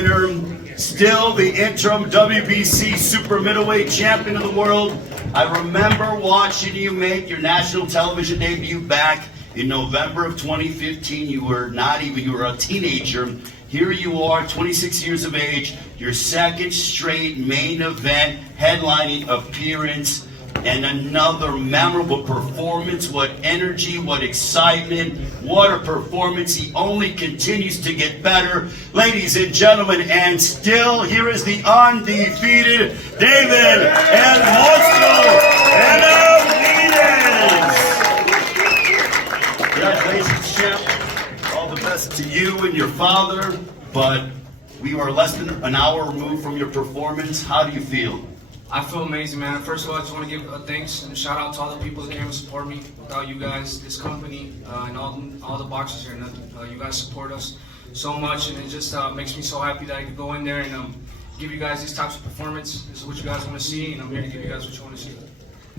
winner, still the interim WBC super middleweight champion of the world. I remember watching you make your national television debut back in November of 2015. You were a teenager. Here you are, 26 years of age, your second straight main event headlining appearance, and another memorable performance. What energy, what excitement, what a performance. He only continues to get better. Ladies and gentlemen, and still, here is the undefeated David El Monstruo Benavidez. Congratulations, champ. All the best to you and your father, but we are less than an hour removed from your performance. How do you feel? I feel amazing, man. First of all, I just want to give thanks and a shout out to all the people that came to support me. Without you guys, this company, and all the boxers here, you guys support us so much, and it just makes me so happy that I could go in there and give you guys these types of performance. This is what you guys want to see, and I'm here to give you guys what you want to see.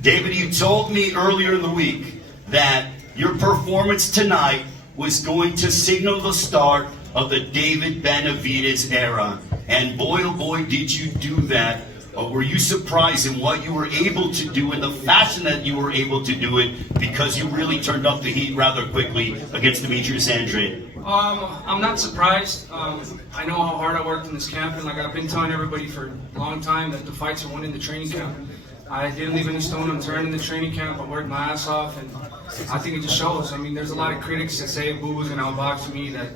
David, you told me earlier in the week that your performance tonight was going to signal the start of the David Benavidez era, and boy, oh boy, did you do that. Were you surprised in what you were able to do in the fashion that you were able to do it, because you really turned up the heat rather quickly against Demetrius Andrade? I'm not surprised. I know how hard I worked in this camp, and like I've been telling everybody for a long time that the fights are won in the training camp. I didn't leave any stone unturned in the training camp. I worked my ass off, and I think it just shows. I mean, there's a lot of critics that say boo-boos and outbox me, that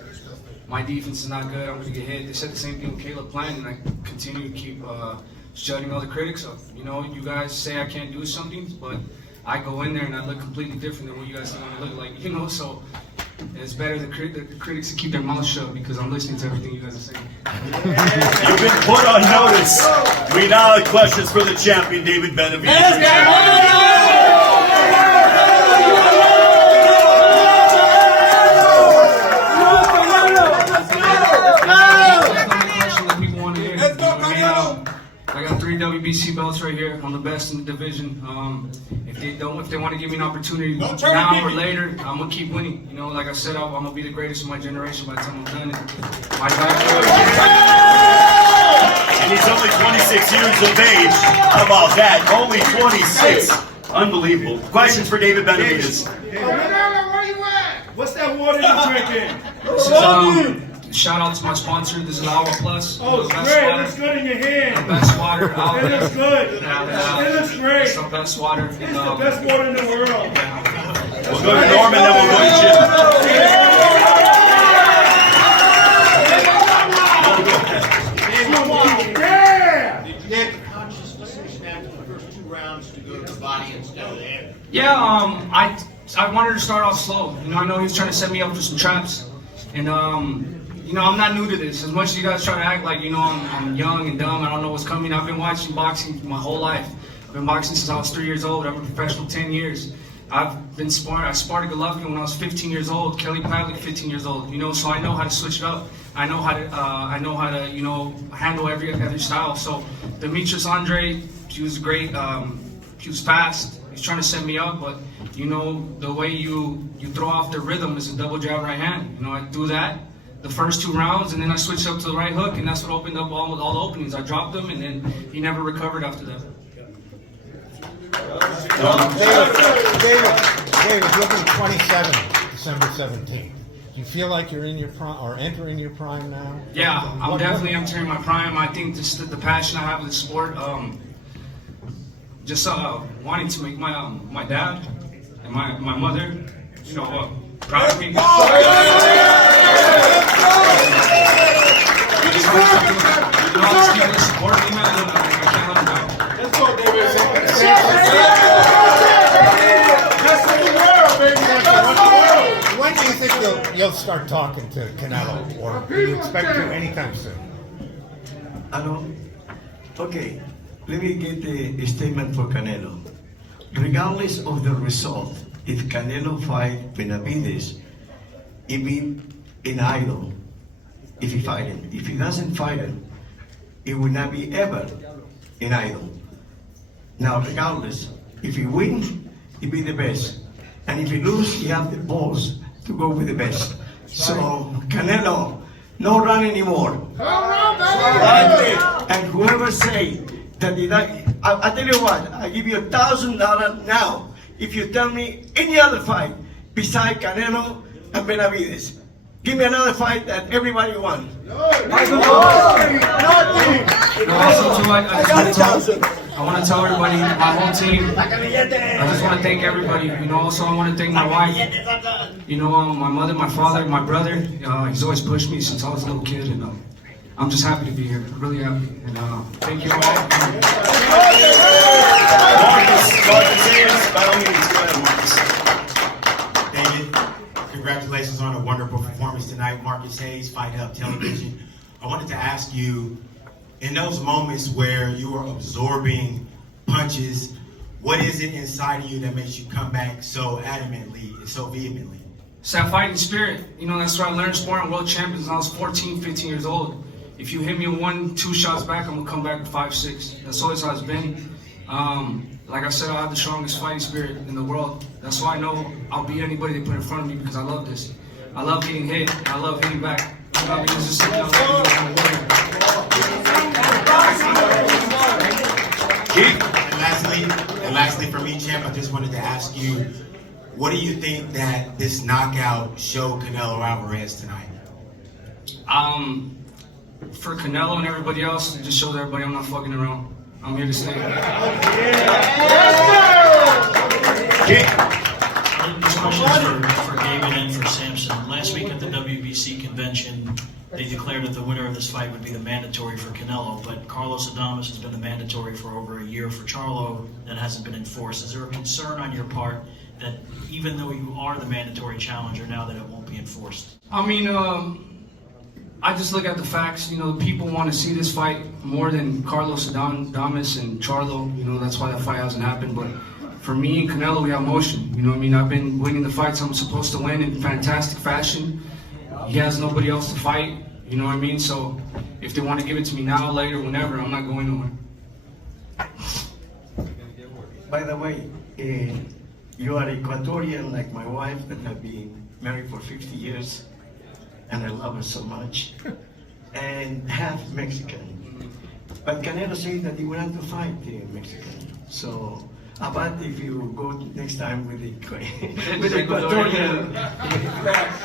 my defense is not good, I'm going to get hit. They said the same thing with Caleb Plant, and I continue to keep shutting all the critics up. You know, you guys say I can't do something, but I go in there and I look completely different than what you guys think I look like, you know, so it's better the critics to keep their mouths shut, because I'm listening to everything you guys are saying. You've been put on notice. We now have questions for the champion, David Benavidez. I got 3 WBC belts right here. I'm the best in the division. If they want to give me an opportunity now or later, I'm gonna keep winning. You know, like I said, I'm gonna be the greatest of my generation by the time I'm done. And he's only 26 years of age. How about that? Only 26. Unbelievable. Questions for David Benavidez. Where you at? What's that water you drinking? Shout out to my sponsor. This is Agua Plus. Oh, it's great. It looks good in your hand. The best water out there. It looks good. It looks great. It's the best water. It's the best water in the world. We'll go to Norman, then we'll go to Jim. Yeah! Conscious decision after the first 2 rounds to go to the body instead of the head. Yeah, I wanted to start off slow. You know, I know he was trying to set me up for some traps. And, you know, I'm not new to this. As much as you guys try to act like, you know, I'm young and dumb, I don't know what's coming. I've been watching boxing my whole life. I've been boxing since I was 3 years old. I'm a professional 10 years. I sparred Golovkin when I was 15 years old. Kelly Pavlik, 15 years old. You know, so I know how to switch it up. I know how to, you know, handle every style. So Demetrius Andrade, he was great. He was fast. He's trying to set me up, but you know, the way you throw off the rhythm is a double jab right hand. You know, I do that the first 2 rounds, and then I switched up to the right hook, and that's what opened up all the openings. I dropped him, and then he never recovered after that. David, looking 27, December 17th. Do you feel like you're in your prime, or entering your prime now? Yeah, I'm definitely entering my prime. I think just the passion I have with the sport, just wanting to make my dad and my mother, you know, proud of me. You know, just people support me, man. I can't let them down. Let's go, David. That's the world, baby. That's the world. When do you think you'll start talking to Canelo, or do you expect to anytime soon? Okay, let me get a statement for Canelo. Regardless of the result, if Canelo fight Benavidez, it be an idol if he fight him. If he doesn't fight him, it will not be ever an idol. Now, regardless, if he wins, he be the best. And if he lose, he have the balls to go with the best. So, Canelo, no run anymore. Come on, And whoever say that I tell you what, I give you $1,000 now if you tell me any other fight beside Canelo and Benavidez. Give me another fight that everybody won. Also, too, I want to tell everybody, my whole team, I just want to thank everybody. Also I want to thank my wife. My mother, my father, my brother. He's always pushed me since I was a little kid, and I'm just happy to be here. Really happy. And thank you all. David, congratulations on a wonderful performance tonight. Marcus Hayes, Fight Hub Television. I wanted to ask you, in those moments where you are absorbing punches, what is it inside of you that makes you come back so adamantly and so vehemently? It's that fighting spirit. That's where I learned sparring world champions when I was 14, 15 years old. If you hit me 1-2 shots back, I'm gonna come back with 5-6. That's always how it's been. Like I said, I have the strongest fighting spirit in the world. That's why I know I'll beat anybody they put in front of me, because I love this. I love getting hit. I love hitting back. It's just something else I And lastly, for me, champ, I just wanted to ask you, what do you think that this knockout showed Canelo Alvarez tonight? For Canelo and everybody else, it just shows everybody I'm not fucking around. I'm here to stay. This question is for David and for Samson. Last week at the WBC convention, they declared that the winner of this fight would be the mandatory for Canelo, but Carlos Adames has been the mandatory for over a year for Charlo that hasn't been enforced. Is there a concern on your part that even though you are the mandatory challenger now, that it won't be enforced? I just look at the facts. The people want to see this fight more than Carlos Adames and Charlo. That's why that fight hasn't happened. But for me and Canelo, we have motion. I've been winning the fights I'm supposed to win in fantastic fashion. He has nobody else to fight. So if they want to give it to me now, later, whenever, I'm not going nowhere. By the way, you are Ecuadorian like my wife that have been married for 50 years. And I love her so much, and half Mexican. But Canelo said that he wanted to fight the Mexican. So, about if you go next time with the Ecuadorian.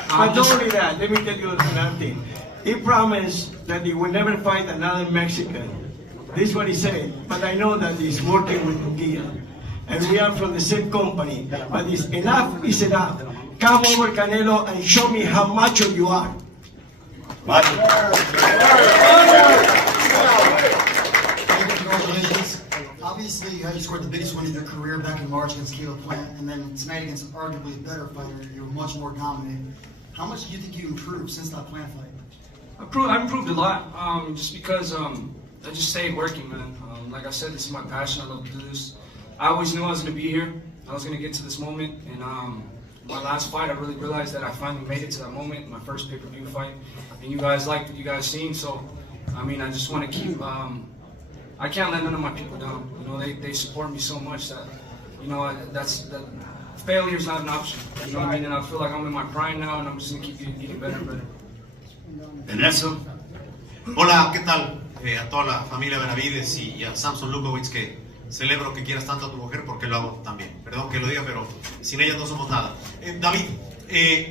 But not only that, let me tell you another thing. He promised that he will never fight another Mexican. This is what he said, but I know that he's working with Munguia. And we are from the same company, but enough is enough. Come over, Canelo, and show me how macho you are. Congratulations. Obviously, you scored the biggest win of your career back in March against K.O. and then tonight against arguably a better fighter, you were much more dominant. How much do you think you improved since that Plant fight? I've improved a lot, just because I just stayed working, man. Like I said, this is my passion. I love to do this. I always knew I was going to be here. I was going to get to this moment, and my last fight, I really realized that I finally made it to that moment, my first pay-per-view fight, and you guys liked what you guys seen, so, I just want to keep, I can't let none of my people down. They support me so much that, that failure's not an option, and I feel like I'm in my prime now, and I'm just going to keep getting better and better. And that's him. Hola, ¿qué tal? A toda la familia Benavidez y a Samson Lukowicz, que celebro que quieras tanto a tu mujer porque lo hago también. Perdón que lo diga, pero sin ella no somos nada. David,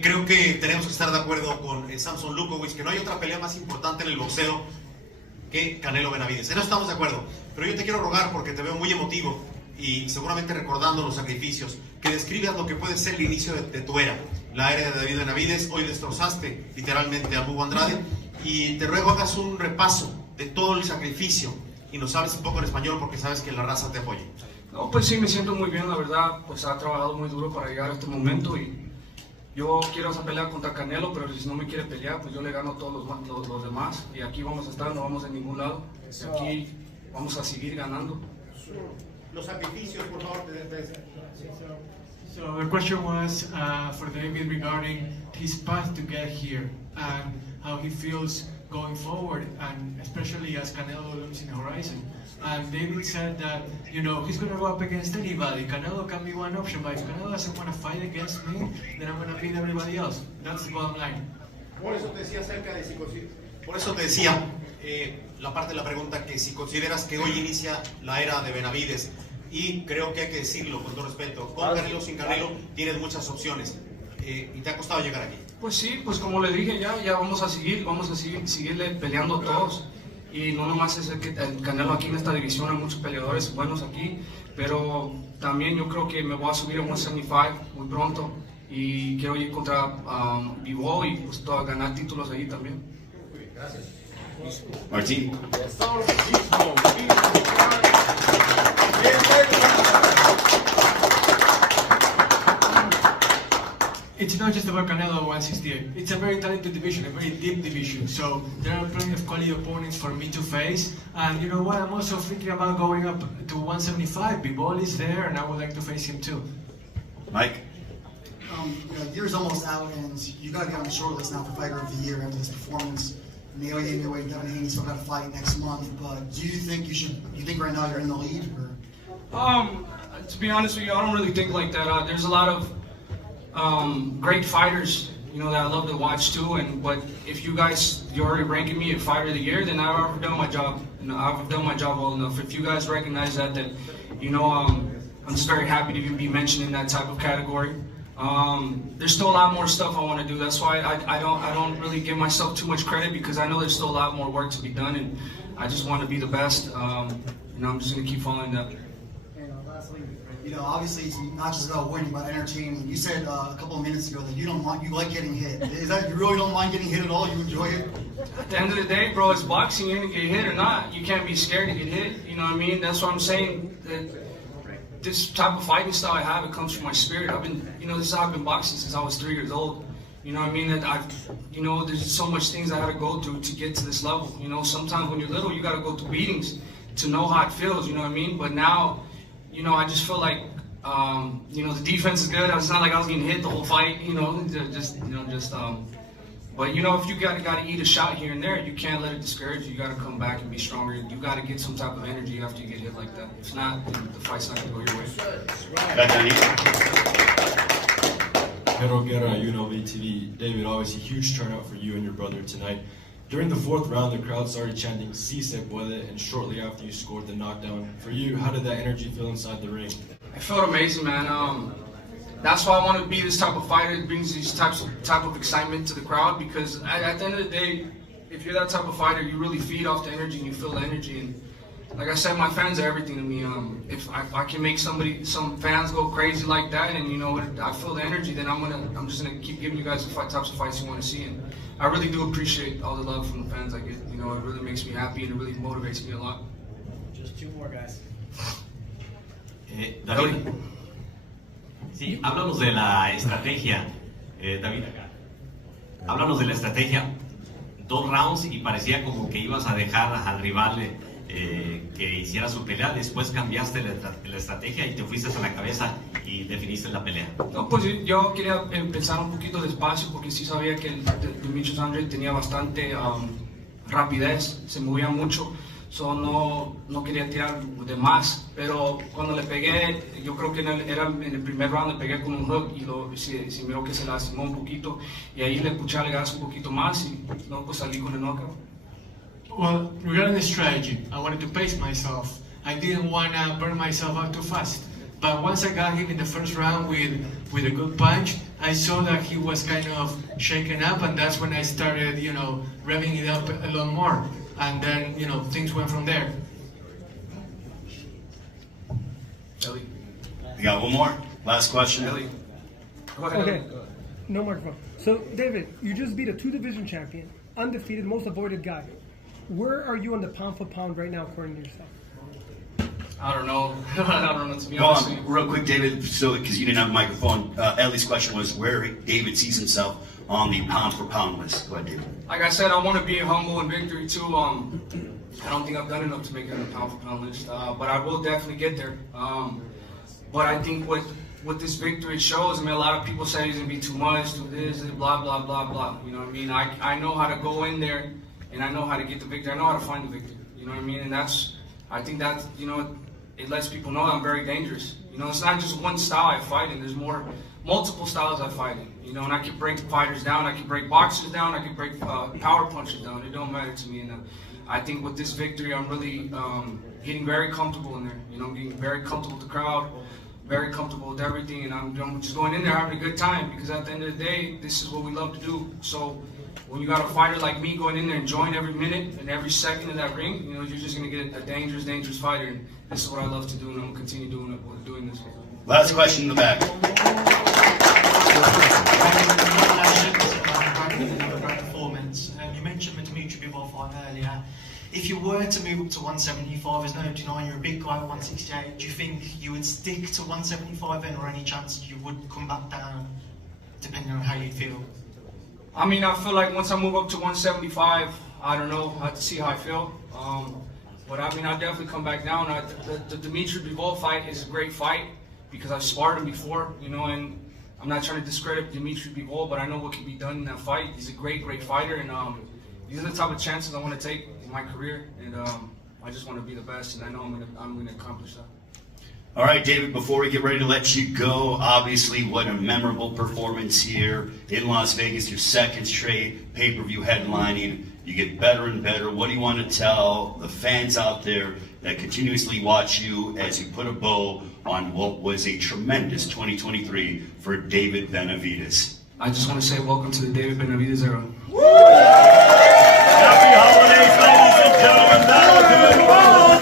creo que tenemos que estar de acuerdo con Samson Lukowicz, que no hay otra pelea más importante en el boxeo que Canelo Benavidez. En eso estamos de acuerdo. Pero yo te quiero rogar, porque te veo muy emotivo y seguramente recordando los sacrificios, que describas lo que puede ser el inicio de tu era, la era de David Benavidez. Hoy destrozaste literalmente a K.O. Andrade, y te ruego hagas un repaso de todo el sacrificio y nos hables un poco en español, porque sabes que la raza te apoya. No, pues sí, me siento muy bien, la verdad. Pues ha trabajado muy duro para llegar a este momento, y yo quiero pelear contra Canelo, pero si no me quiere pelear, pues yo le gano a todos los demás, y aquí vamos a estar, no vamos a ningún lado, y aquí vamos a seguir ganando. Los sacrificios, por favor, So the question was for David regarding his path to get here and how he feels going forward, and especially as Canelo looms in the horizon. And David said that, he's going to go up against anybody. Canelo can be one option, but if Canelo doesn't want to fight against me, then I'm going to beat everybody else. That's the bottom line. Por eso te decía, la parte de la pregunta que si consideras que hoy inicia la era de Benavidez, y creo que hay que decirlo con todo respeto, con Canelo o sin Canelo tienes muchas opciones, y te ha costado llegar aquí. Pues sí, pues como le dije ya vamos a seguirle peleando a todos. Y no nomás es el Canelo aquí en esta división, hay muchos peleadores buenos aquí, pero también yo creo que me voy a subir a 175 muy pronto y quiero ir contra Vivo y pues ganar títulos ahí también. Gracias. Martín. It's not just about Canelo 168. It's a very talented division, a very deep division. So there are plenty of quality opponents for me to face. And you know what? I'm also thinking about going up to 175. Bivol is there, and I would like to face him too. Mike? Year's almost out, and you got to get on the short list now for Fighter of the Year after this performance. Naoya Inoue and Devin Haney still got to fight next month. But do you think you think right now you're in the lead? Or? To be honest with you, I don't really think like that. There's a lot of great fighters, that I love to watch too. But if you're already ranking me a Fighter of the Year, then I've already done my job. I've done my job well enough. If you guys recognize that, then I'm just very happy to be mentioned in that type of category. There's still a lot more stuff I want to do. That's why I don't really give myself too much credit, because I know there's still a lot more work to be done, and I just want to be the best. I'm just gonna keep following that. Obviously it's not just about winning, but entertaining. You said a couple of minutes ago that you like getting hit. Is that you really don't mind getting hit at all? You enjoy it? At the end of the day, bro, it's boxing. You're gonna get hit or not. You can't be scared to get hit. You know what I mean? That's what I'm saying. That this type of fighting style I have, it comes from my spirit. This is how I've been boxing since I was 3 years old. You know what I mean? That there's so much things I had to go through to get to this level. Sometimes when you're little, you got to go through beatings to know how it feels. You know what I mean? But now, I just feel like, the defense is good. It's not like I was getting hit the whole fight. But if you gotta eat a shot here and there, you can't let it discourage you. You gotta come back and be stronger. You gotta get some type of energy after you get hit like that. If not, then the fight's not gonna go your way. K.O UNLV TV. David, obviously huge turnout for you and your brother tonight. During the 4th round, the crowd started chanting "Si se puede," and shortly after you scored the knockdown. For you, how did that energy feel inside the ring? It felt amazing, man. That's why I want to be this type of fighter that brings these type of excitement to the crowd, because at the end of the day, if you're that type of fighter, you really feed off the energy and you feel the energy. And like I said, my fans are everything to me. If I can make some fans go crazy like that, and I feel the energy, then I'm just gonna keep giving you guys the types of fights you want to see. And I really do appreciate all the love from the fans I get. It really makes me happy and it really motivates me a lot. Just 2 more guys. David, sí, háblanos de la estrategia, David, acá. Háblanos de la estrategia. 2 rounds y parecía como que ibas a dejar al rival que hiciera su pelea. Después cambiaste la estrategia y te fuiste a la cabeza y definiste la pelea. No, pues yo quería empezar un poquito despacio, porque sí sabía que el Demetrius Andrade tenía bastante rapidez, se movía mucho. No quería tirar de más, pero cuando le pegué, yo creo que en el primer round le pegué con un hook y se miró que se lastimó un poquito, y ahí le puché al gas un poquito más y pues salí con el knockout. Well, regarding the strategy, I wanted to pace myself. I didn't want to burn myself out too fast. But once I got him in the first round with a good punch, I saw that he was kind of shaken up, and that's when I started, revving it up a lot more. And then, things went from there. Ellie. We got one more. Last question. Ellie. Go ahead. Okay. No microphone. So, David, you just beat a 2-division champion, undefeated, most avoided guy. Where are you on the pound for pound right now, according to yourself? I don't know. I don't know, to be honest with you. Real quick, David, so because you didn't have a microphone, Ellie's question was where David sees himself on the pound for pound list. Go ahead, David. Like I said, I want to be humble in victory too. I don't think I've done enough to make it on the pound for pound list, but I will definitely get there. But I think what this victory shows, a lot of people say he's gonna be too much, do this, and blah blah blah blah. You know what I mean? I know how to go in there, and I know how to get the victory. I know how to find the victory. You know what I mean? And I think that it lets people know that I'm very dangerous. It's not just one style I fight in. There's multiple styles I fight in. And I can break fighters down. I can break boxers down. I can break power punches down. It don't matter to me. And I think with this victory, I'm really getting very comfortable in there. You know, I'm getting very comfortable with the crowd, very comfortable with everything, and I'm just going in there having a good time, because at the end of the day, this is what we love to do. So when you got a fighter like me going in there enjoying every minute and every second of that ring, you know, you're just going to get a dangerous, dangerous fighter, and this is what I love to do, and I'm going to continue doing this. Last question in the back. Performance. You mentioned the Dimitri Bivol fight earlier. If you were to move up to 175, there's no denying you're a big guy at 168. Do you think you would stick to 175 then, or any chance you would come back down, depending on how you feel? I mean, I feel like once I move up to 175, I don't know. I have to see how I feel. But I mean, I'll definitely come back down. The Dimitri Bivol fight is a great fight because I've sparred him before, you know, and I'm not trying to discredit Dimitri Bivol, but I know what can be done in that fight. He's a great, great fighter, and these are the type of chances I want to take in my career, and I just want to be the best, and I know I'm gonna accomplish that. All right, David, before we get ready to let you go, obviously what a memorable performance here in Las Vegas, your second straight pay-per-view headlining. You get better and better. What do you want to tell the fans out there that continuously watch you as you put a bow on what was a tremendous 2023 for David Benavidez? I just want to say welcome to the David Benavidez era. Happy holidays, ladies and gentlemen. That'll do it.